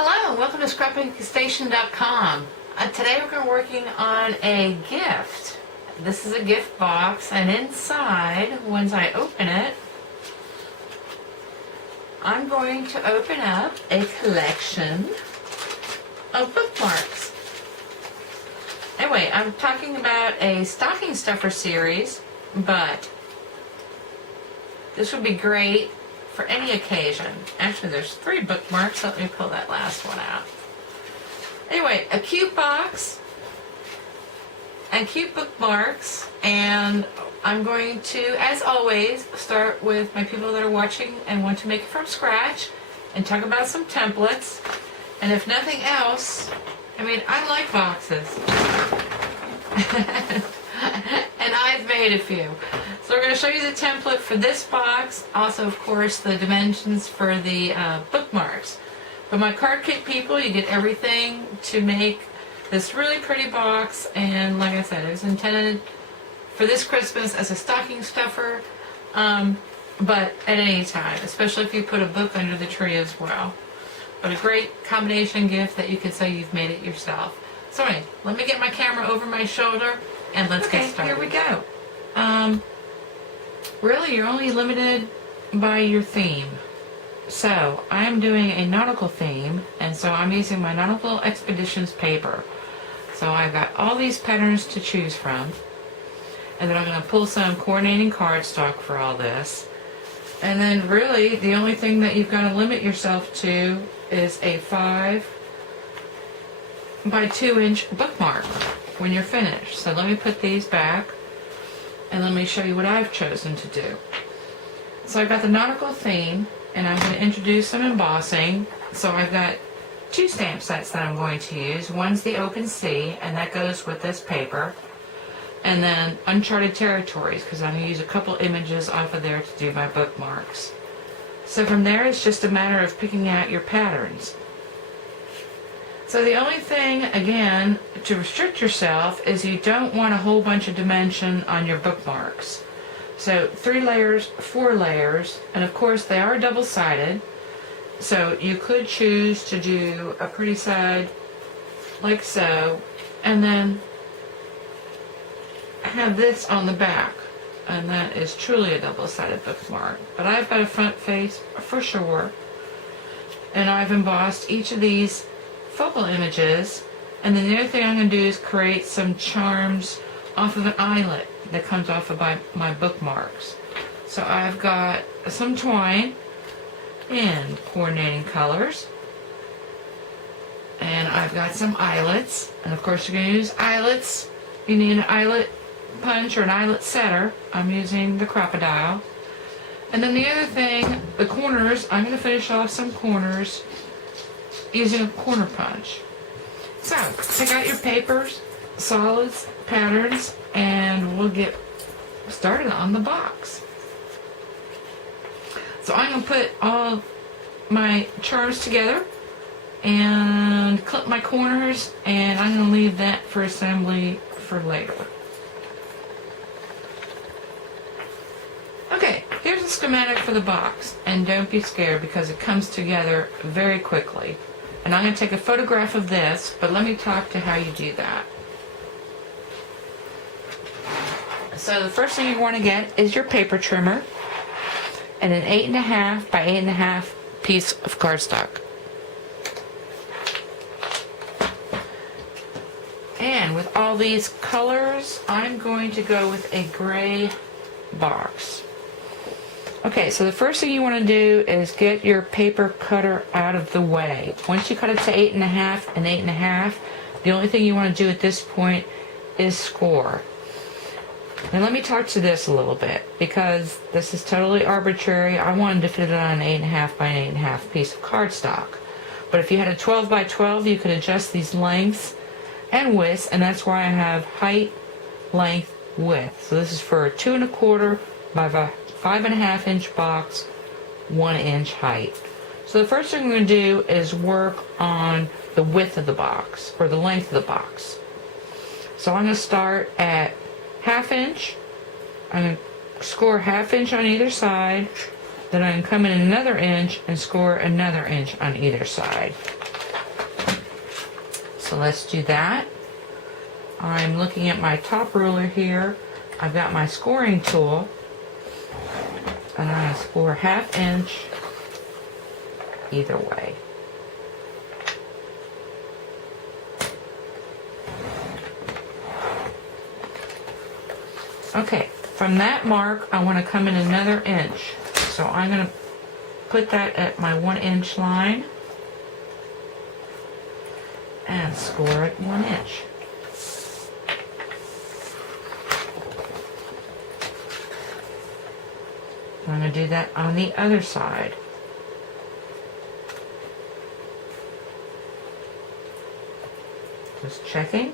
Hello, and welcome to scrapbookingstation.com. Today we're going to be working on a gift. This is a gift box, and inside, once I open it, I'm going to open up a collection of bookmarks. Anyway, I'm talking about a stocking stuffer series, but this would be great for any occasion. Actually, there's 3 bookmarks. Let me pull that last one out. Anyway, a cute box and cute bookmarks, and I'm going to, as always, start with my people that are watching and want to make it from scratch and talk about some templates. And if nothing else, I mean, I like boxes. And I've made a few. So we're going to show you the template for this box. Also, of course, the dimensions for the bookmarks. For my card kit people, you get everything to make this really pretty box. And like I said, it was intended for this Christmas as a stocking stuffer, but at any time, especially if you put a book under the tree as well. But a great combination gift that you could say you've made it yourself. So anyway, let me get my camera over my shoulder and let's get started. Here we go. Really, you're only limited by your theme. So I'm doing a nautical theme, and so I'm using my Nautical Expeditions paper. So I've got all these patterns to choose from, and then I'm going to pull some coordinating cardstock for all this. And then really, the only thing that you've got to limit yourself to is a 5 by 2 inch bookmark when you're finished. So let me put these back and let me show you what I've chosen to do. So I've got the nautical theme, and I'm going to introduce some embossing. So I've got 2 stamp sets that I'm going to use. One's the Open Sea, and that goes with this paper. And then Uncharted Territories, because I'm going to use a couple images off of there to do my bookmarks. So from there, it's just a matter of picking out your patterns. So the only thing, again, to restrict yourself is you don't want a whole bunch of dimension on your bookmarks. So 3 layers, 4 layers, and of course they are double-sided. So you could choose to do a pretty side like so, and then have this on the back. And that is truly a double-sided bookmark. But I've got a front face for sure. And I've embossed each of these focal images, and then the other thing I'm going to do is create some charms off of an eyelet that comes off of my bookmarks. So I've got some twine and coordinating colors, and I've got some eyelets, and of course you're going to use eyelets. You need an eyelet punch or an eyelet setter. I'm using the crocodile. And then the other thing, the corners, I'm going to finish off some corners using a corner punch. So, pick out your papers, solids, patterns, and we'll get started on the box. So I'm going to put all my charms together and clip my corners, and I'm going to leave that for assembly for later. Okay, here's a schematic for the box, and don't be scared because it comes together very quickly. And I'm going to take a photograph of this, but let me talk to how you do that. So the first thing you want to get is your paper trimmer and an 8.5 by 8.5 piece of cardstock. And with all these colors, I'm going to go with a gray box. Okay, so the first thing you want to do is get your paper cutter out of the way. Once you cut it to 8.5 and 8.5, the only thing you want to do at this point is score. Now let me talk to this a little bit, because this is totally arbitrary. I wanted to fit it on an 8.5 by an 8.5 piece of cardstock. But if you had a 12 by 12, you could adjust these lengths and widths, and that's why I have height, length, width. So this is for a 2 1/4 by 5.5 inch box, 1 inch height. So the first thing I'm going to do is work on the width of the box, or the length of the box. So I'm going to start at 1/2 inch. I'm going to score 1/2 inch on either side. Then I can come in another inch and score another inch on either side. So let's do that. I'm looking at my top ruler here. I've got my scoring tool, and I'm going to score 1/2 inch either way. Okay, from that mark, I want to come in another inch. So I'm going to put that at my 1 inch line and score it 1 inch. I'm going to do that on the other side. Just checking.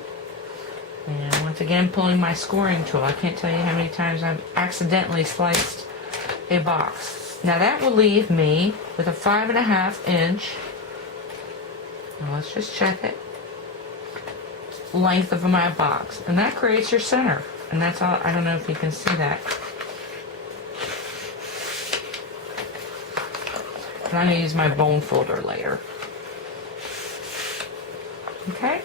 And once again, pulling my scoring tool. I can't tell you how many times I've accidentally sliced a box. Now that will leave me with a 5.5 inch. Now let's just check it. Length of my box. And that creates your center. And that's all. I don't know if you can see that. And I'm going to use my bone folder later. Okay?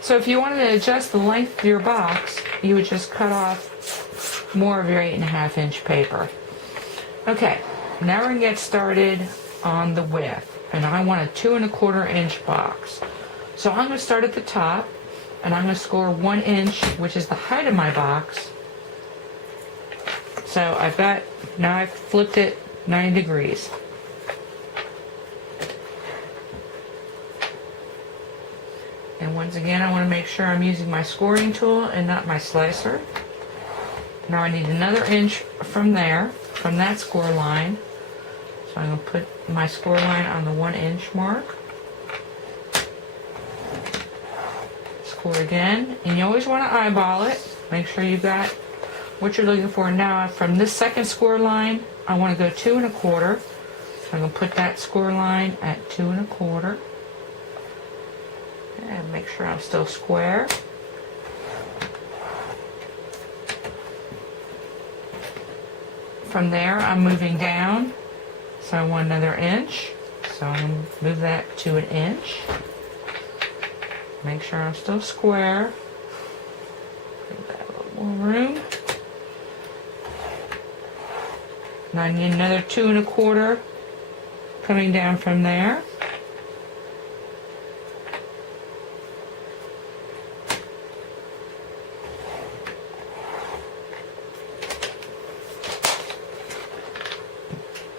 So if you wanted to adjust the length of your box, you would just cut off more of your 8.5 inch paper. Okay, now we're going to get started on the width. And I want a 2 1/4 inch box. So I'm going to start at the top, and I'm going to score 1 inch, which is the height of my box. So now I've flipped it 90 degrees. And once again, I want to make sure I'm using my scoring tool and not my slicer. Now I need another inch from there, from that score line. So I'm going to put my score line on the 1 inch mark. Score again. And you always want to eyeball it. Make sure you've got what you're looking for. Now from this second score line, I want to go 2 1/4. So I'm going to put that score line at 2 1/4. And make sure I'm still square. From there, I'm moving down, so I want another inch. So I'm going to move that to 1 inch. Make sure I'm still square. Give that a little more room. And I need another 2 1/4 coming down from there.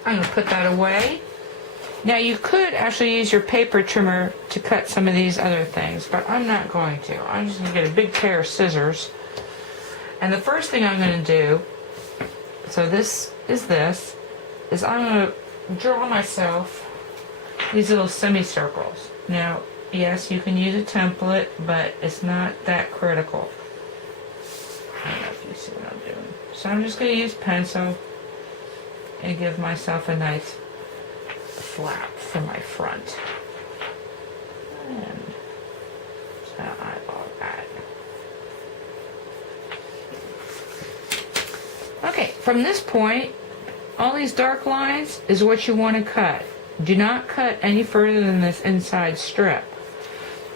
I'm going to put that away. Now you could actually use your paper trimmer to cut some of these other things, but I'm not going to. I'm just going to get a big pair of scissors. And the first thing I'm going to do, so this is I'm going to draw myself these little semicircles. Now, yes, you can use a template, but it's not that critical. I don't know if you see what I'm doing. So I'm just going to use pencil and give myself a nice flap for my front. And so I eyeball that. Okay, from this point, all these dark lines is what you want to cut. Do not cut any further than this inside strip.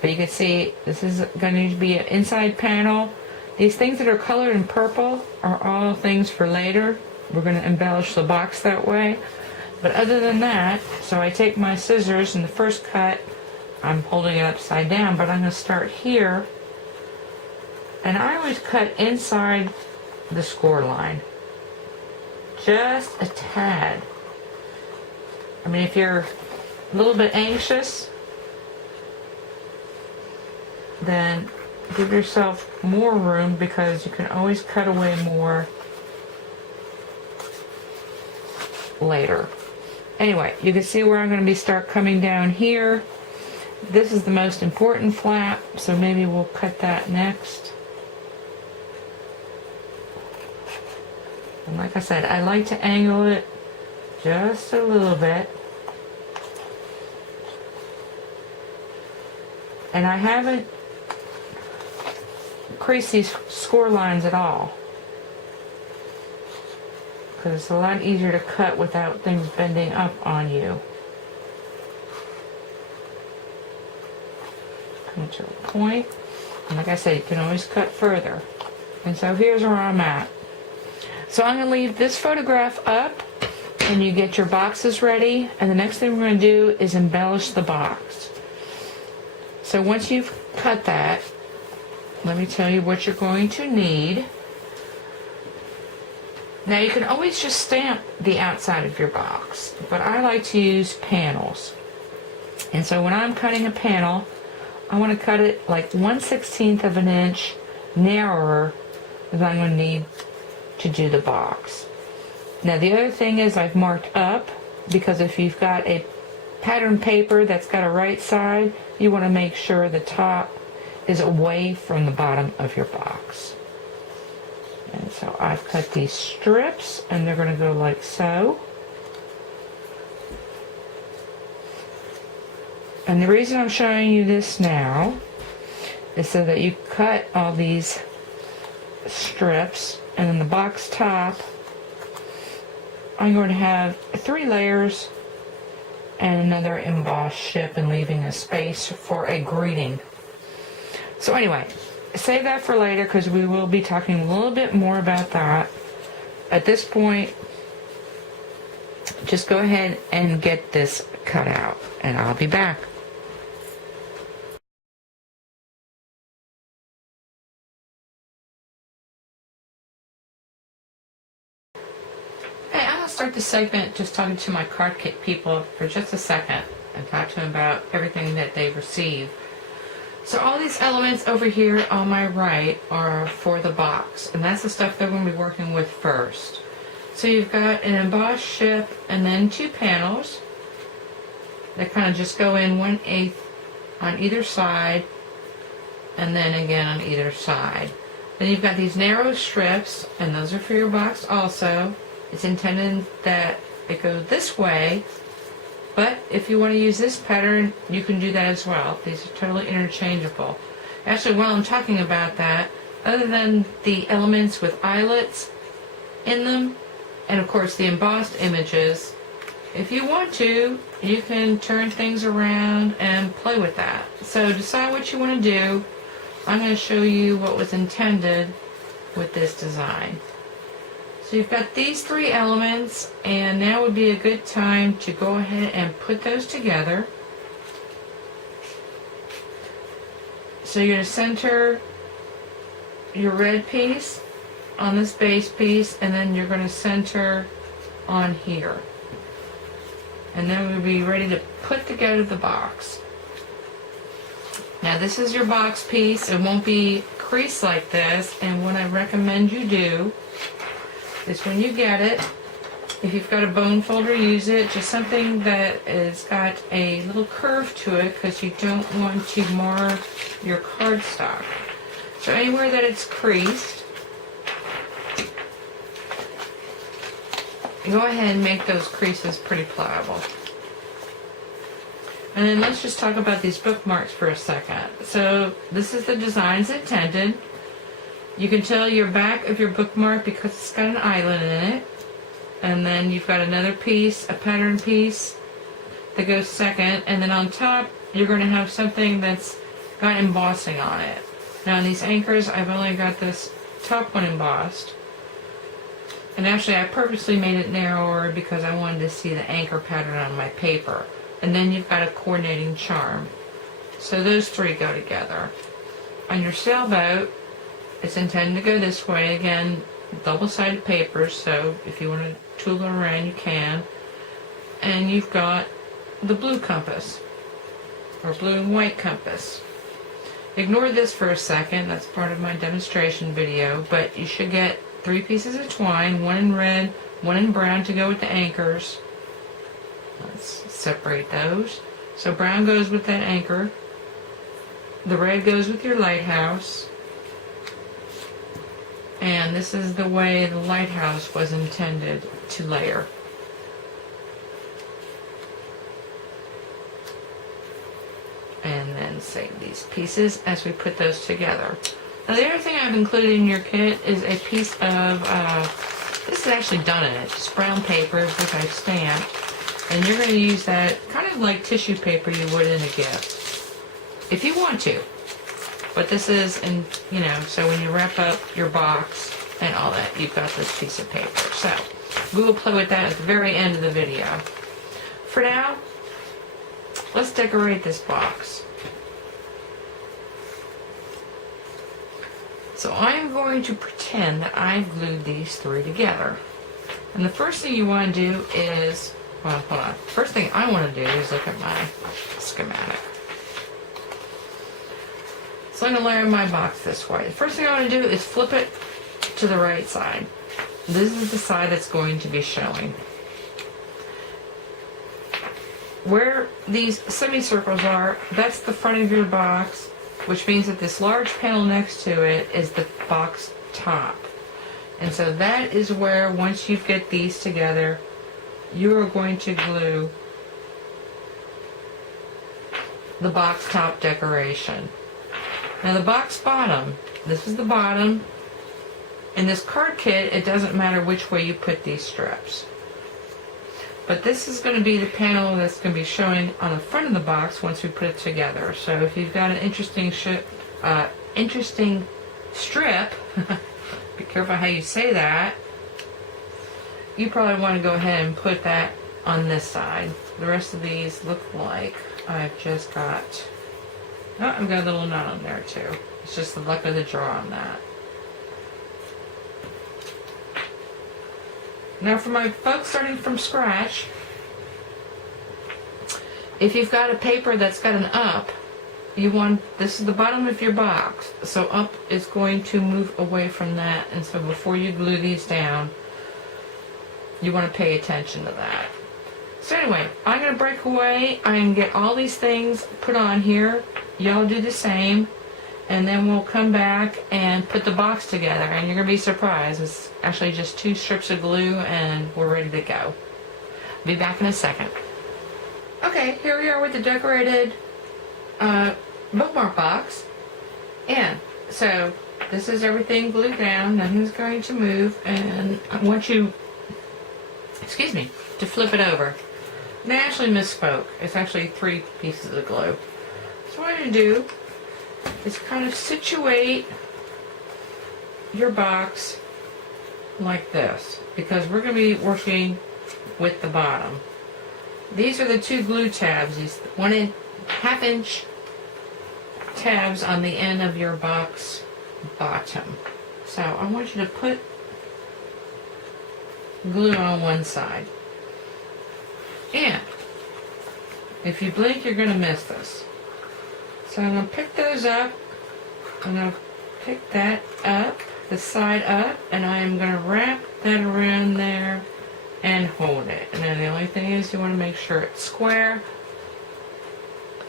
But you can see this is going to be an inside panel. These things that are colored in purple are all things for later. We're going to embellish the box that way. But other than that, so I take my scissors and the first cut, I'm holding it upside down, but I'm going to start here. And I always cut inside the score line. Just a tad. I mean, if you're a little bit anxious, then give yourself more room because you can always cut away more later. Anyway, you can see where I'm going to start coming down here. This is the most important flap, so maybe we'll cut that next. And like I said, I like to angle it just a little bit. And I haven't creased these score lines at all, because it's a lot easier to cut without things bending up on you. into a point. And like I said, you can always cut further. And so here's where I'm at. So I'm going to leave this photograph up, and you get your boxes ready. And the next thing we're going to do is embellish the box. So once you've cut that, let me tell you what you're going to need. Now you can always just stamp the outside of your box, but I like to use panels. And so when I'm cutting a panel, I want to cut it like 1/16 of an inch narrower than I'm going to need to do the box. Now the other thing is I've marked up, because if you've got a pattern paper that's got a right side, you want to make sure the top is away from the bottom of your box. And so I've cut these strips, and they're going to go like so. And the reason I'm showing you this now is so that you cut all these strips, and then the box top, I'm going to have 3 layers and another embossed ship, and leaving a space for a greeting. So anyway, save that for later, because we will be talking a little bit more about that. At this point, just go ahead and get this cut out, and I'll be back. Hey, I'm going to start this segment just talking to my card kit people for just a second and talk to them about everything that they've received. So all these elements over here on my right are for the box, and that's the stuff they're going to be working with first. So you've got an embossed ship, and then 2 panels that kind of just go in 1/8 on either side, and then again on either side. Then you've got these narrow strips, and those are for your box also. It's intended that it goes this way, but if you want to use this pattern, you can do that as well. These are totally interchangeable. Actually, while I'm talking about that, other than the elements with eyelets in them, and of course the embossed images, if you want to, you can turn things around and play with that. So decide what you want to do. I'm going to show you what was intended with this design. So you've got these 3 elements, and now would be a good time to go ahead and put those together. So you're going to center your red piece on this base piece, and then you're going to center on here. And then we'll be ready to put together the box. Now this is your box piece. It won't be creased like this, and what I recommend you do is when you get it, if you've got a bone folder, use it. Just something that has got a little curve to it, because you don't want to mar your cardstock. So anywhere that it's creased, go ahead and make those creases pretty pliable. And then let's just talk about these bookmarks for a second. So this is the designs intended. You can tell your back of your bookmark because it's got an island in it. And then you've got another piece, a pattern piece, that goes second. And then on top, you're going to have something that's got embossing on it. Now in these anchors, I've only got this top one embossed. And actually, I purposely made it narrower because I wanted to see the anchor pattern on my paper. And then you've got a coordinating charm. So those 3 go together. On your sailboat, it's intended to go this way. Again, double-sided paper, so if you want to tool it around, you can. And you've got the blue compass, or blue and white compass. Ignore this for a second, that's part of my demonstration video, but you should get 3 pieces of twine, 1 in red, 1 in brown to go with the anchors. Let's separate those. So brown goes with that anchor, the red goes with your lighthouse, and this is the way the lighthouse was intended to layer. And then save these pieces as we put those together. Now the other thing I've included in your kit is a piece of, this is actually done in it, just brown paper, which I've stamped. And you're going to use that kind of like tissue paper you would in a gift. if you want to. But this is, in, you know, so when you wrap up your box and all that, you've got this piece of paper. So we will play with that at the very end of the video. For now, let's decorate this box. So I'm going to pretend that I've glued these three together. And the first thing you want to do is, well, hold on. First thing I want to do is look at my schematic. So I'm going to layer my box this way. The first thing I want to do is flip it to the right side. This is the side that's going to be showing. Where these semicircles are, that's the front of your box, which means that this large panel next to it is the box top. And so that is where, once you get these together, you are going to glue the box top decoration. Now the box bottom, this is the bottom. In this card kit, it doesn't matter which way you put these strips. But this is going to be the panel that's going to be showing on the front of the box once we put it together. So if you've got an interesting strip, be careful how you say that, you probably want to go ahead and put that on this side. The rest of these look like I've just got, oh, I've got a little knot on there too. It's just the luck of the draw on that. Now for my folks starting from scratch, if you've got a paper that's got an up, you want, this is the bottom of your box, so up is going to move away from that, and so before you glue these down, you want to pay attention to that. So anyway, I'm going to break away, I'm going to get all these things put on here, y'all do the same, and then we'll come back and put the box together, and you're going to be surprised. It's actually just 2 strips of glue and we're ready to go. Be back in a second. Okay, here we are with the decorated bookmark box. And so this is everything glued down, nothing's going to move, and I want you, excuse me, to flip it over. And I actually misspoke. It's actually 3 pieces of glue. So what I'm going to do is kind of situate your box like this, because we're going to be working with the bottom. These are the 2 glue tabs, these 1.5 inch tabs on the end of your box bottom. So I want you to put glue on one side, and if you blink you're going to miss this. So I'm going to pick those up, I'm going to pick that up, the side up, and I am going to wrap that around there and hold it. And then the only thing is you want to make sure it's square.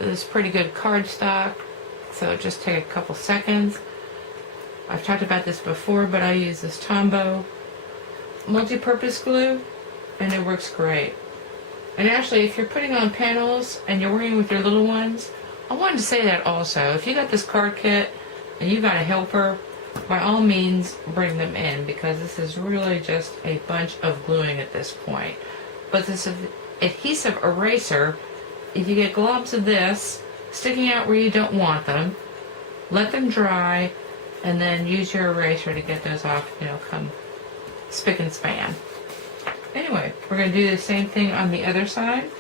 This is pretty good cardstock, so just take a couple seconds. I've talked about this before, but I use this Tombow multi-purpose glue, and it works great. And actually, if you're putting on panels and you're working with your little ones, I wanted to say that also. If you got this card kit and you got a helper, by all means bring them in, because this is really just a bunch of gluing at this point. But this adhesive eraser, if you get globs of this sticking out where you don't want them, let them dry and then use your eraser to get those off, you know, come spick and span. Anyway, we're going to do the same thing on the other side.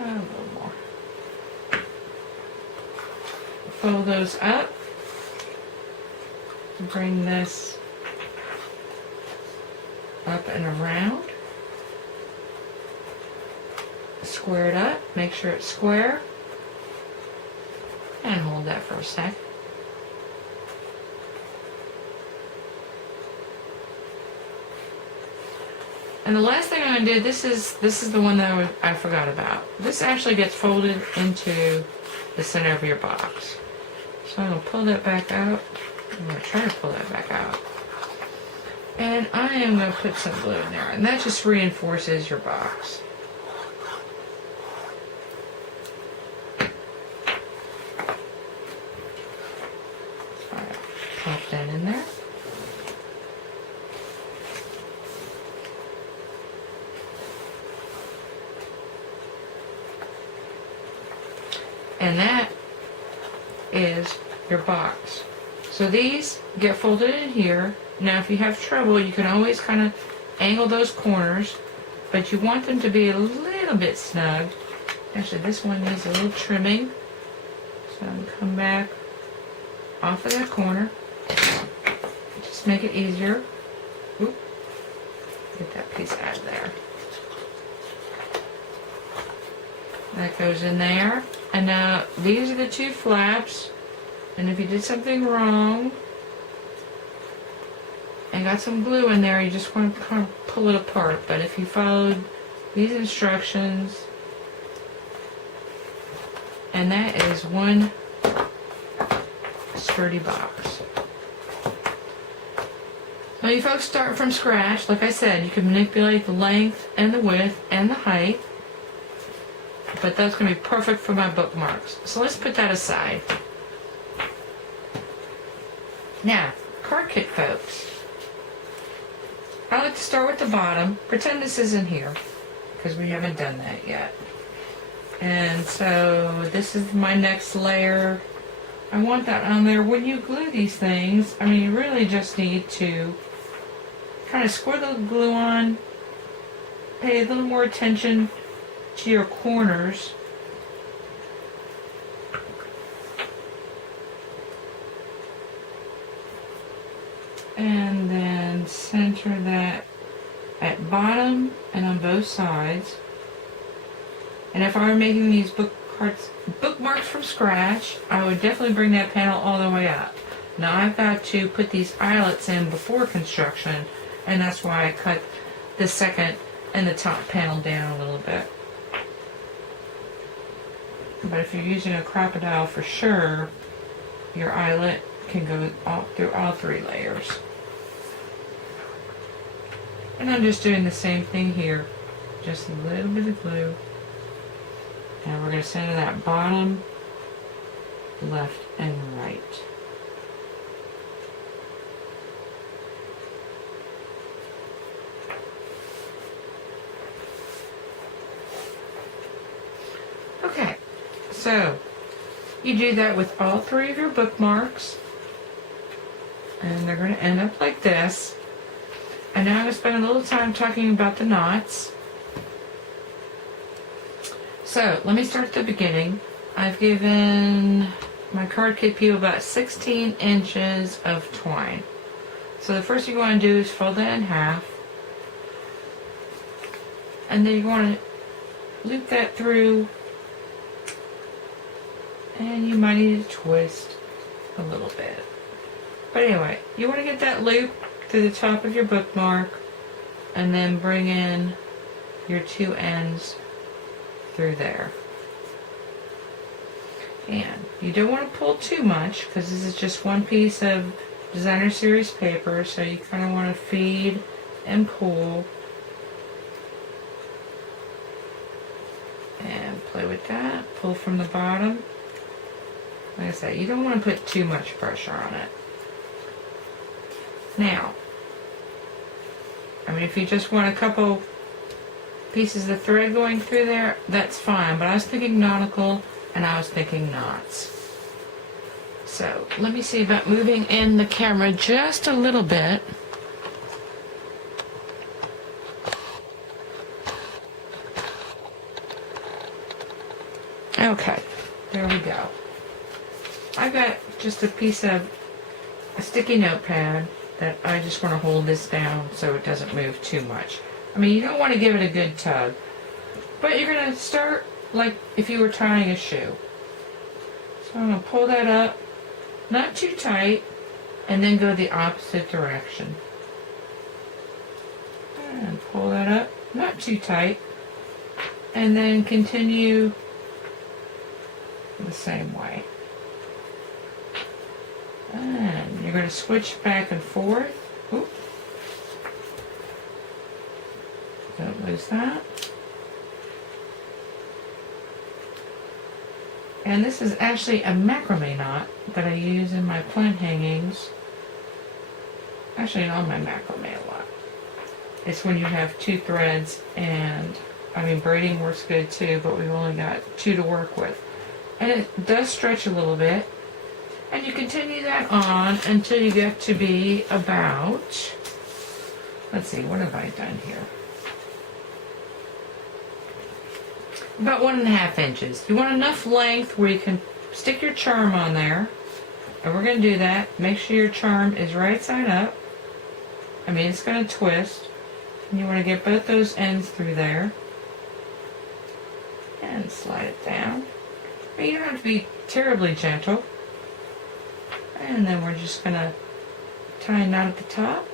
A little more. Fold those up. Bring this up and around. Square it up. Make sure it's square. And hold that for a sec. And the last thing I'm going to do, this is the one that I forgot about. This actually gets folded into the center of your box. So I'm going to pull that back out. I'm going to try to pull that back out. And I am going to put some glue in there. And that just reinforces your box. So I pop that in there. And that is your box. So these get folded in here. Now if you have trouble, you can always kind of angle those corners, but you want them to be a little bit snug. Actually, this one needs a little trimming. So I'm gonna come back off of that corner. Just make it easier. Oop. Get that piece out of there. That goes in there. And now these are the two flaps. And if you did something wrong and got some glue in there, you just want to kind of pull it apart. But if you followed these instructions, and that is one sturdy box. Now you folks start from scratch. Like I said, you can manipulate the length and the width and the height, but that's going to be perfect for my bookmarks. So let's put that aside. Now, card kit folks. I like to start with the bottom. Pretend this isn't here, because we haven't done that yet. And so this is my next layer. I want that on there. When you glue these things, I mean, you really just need to kind of squirt the glue on, pay a little more attention to your corners. And then center that at bottom and on both sides. And if I were making these bookmarks from scratch, I would definitely bring that panel all the way up. Now I've got to put these eyelets in before construction, and that's why I cut the second and the top panel down a little bit. But if you're using a crocodile for sure, your eyelet can go through all three layers. And I'm just doing the same thing here. Just a little bit of glue. And we're going to center that bottom, left, and right. Okay, so you do that with all three of your bookmarks, and they're going to end up like this. And now I'm going to spend a little time talking about the knots. So let me start at the beginning. I've given my card kit people about 16 inches of twine. So the first thing you want to do is fold that in half, and then you want to loop that through, and you might need to twist a little bit. But anyway, you want to get that loop through the top of your bookmark, and then bring in your two ends through there. And you don't want to pull too much, because this is just one piece of designer series paper, so you kind of want to feed and pull and play with that. Pull from the bottom. Like I said, you don't want to put too much pressure on it. Now, I mean, if you just want a couple pieces of thread going through there, that's fine. But I was thinking nautical, and I was thinking knots. So let me see about moving in the camera just a little bit. Okay, there we go. I've got just a piece of a sticky notepad that I just want to hold this down so it doesn't move too much. I mean, you don't want to give it a good tug, but you're going to start like if you were tying a shoe. So I'm going to pull that up, not too tight, and then go the opposite direction. And pull that up, not too tight, and then continue the same way. And you're going to switch back and forth. Oop. Don't lose that. And this is actually a macrame knot that I use in my plant hangings. Actually, in all my macrame a lot. It's when you have two threads, and I mean braiding works good too, but we've only got two to work with. and it does stretch a little bit. And you continue that on until you get to be about, let's see, what have I done here? About 1.5 inches. You want enough length where you can stick your charm on there. And we're going to do that. Make sure your charm is right side up. I mean, it's going to twist. And you want to get both those ends through there. And slide it down. But you don't have to be terribly gentle. And then we're just going to tie a knot at the top.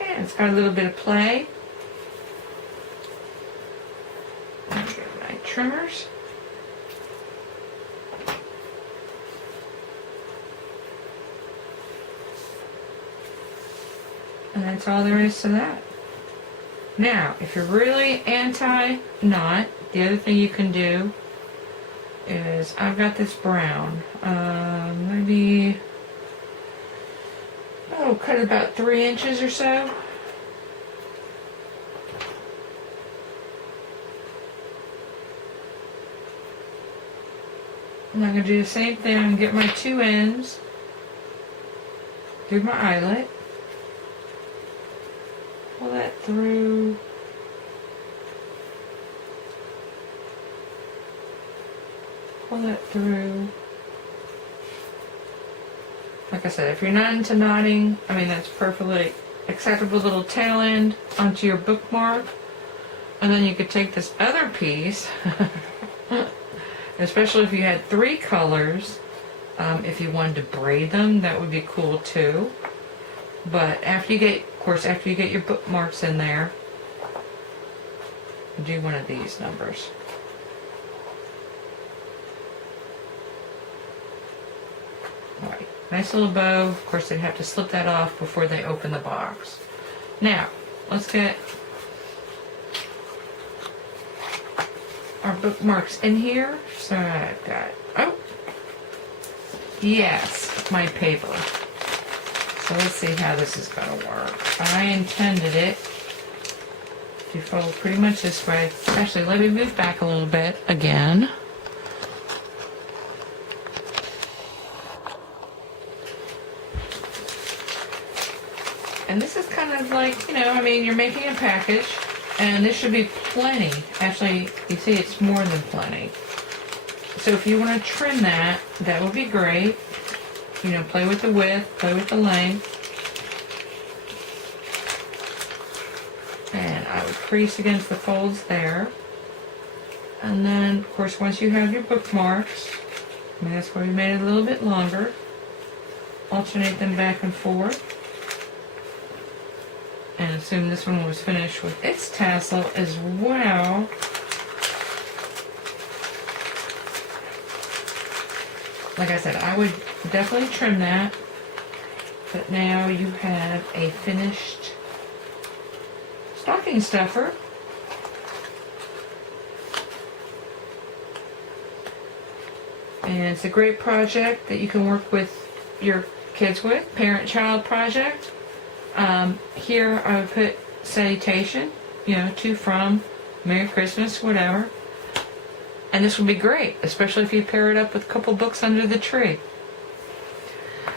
And it's got a little bit of play. I'll get my trimmers. And that's all there is to that. Now, if you're really anti-knot, the other thing you can do is, I've got this brown. Maybe, cut about 3 inches or so. And I'm going to do the same thing. I'm going to get my 2 ends through my eyelet. Pull that through. Pull that through. Like I said, if you're not into knotting, I mean, that's perfectly acceptable. Little tail end onto your bookmark. And then you could take this other piece, especially if you had 3 colors. If you wanted to braid them, that would be cool too. But after you get your bookmarks in there, do one of these numbers. Alright, nice little bow. Of course, they'd have to slip that off before they open the box. Now, let's get our bookmarks in here. So I've got, yes, my paper. So let's see how this is going to work. I intended it to fold pretty much this way. Actually, let me move back a little bit again. And this is kind of like, I mean, you're making a package, and this should be plenty. Actually, you see it's more than plenty. So if you want to trim that, that would be great. Play with the width, play with the length. And I would crease against the folds there. And then, of course, once you have your bookmarks, I mean, that's where we made it a little bit longer. Alternate them back and forth. And assume this one was finished with its tassel as well. Like I said, I would definitely trim that. But now you have a finished stocking stuffer. And it's a great project that you can work with your kids with, parent-child project. Here I would put salutation, to, from, Merry Christmas, whatever. And this would be great, especially if you pair it up with a couple books under the tree.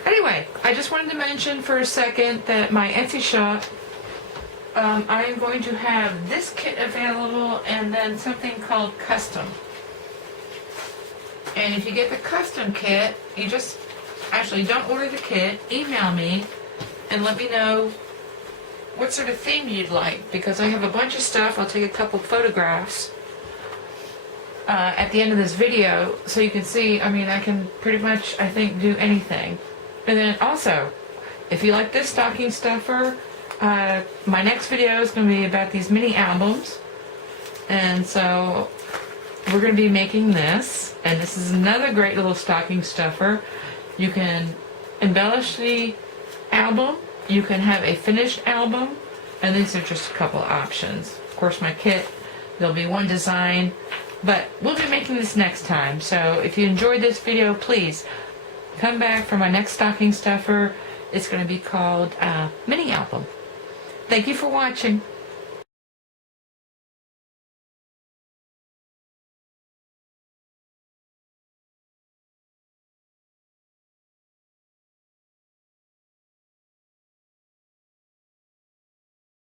Anyway, I just wanted to mention for a second that my Etsy shop, I am going to have this kit available and then something called custom. And if you get the custom kit, you just, actually don't order the kit, email me and let me know what sort of theme you'd like, because I have a bunch of stuff. I'll take a couple photographs at the end of this video so you can see. I mean, I can pretty much, I think, do anything. And then also, if you like this stocking stuffer, my next video is going to be about these mini albums. And so we're going to be making this, and this is another great little stocking stuffer. You can embellish the album, you can have a finished album, and these are just a couple options. Of course, my kit, there'll be one design, but we'll be making this next time. So if you enjoyed this video, please come back for my next stocking stuffer, It's going to be called Mini Album. Thank you for watching.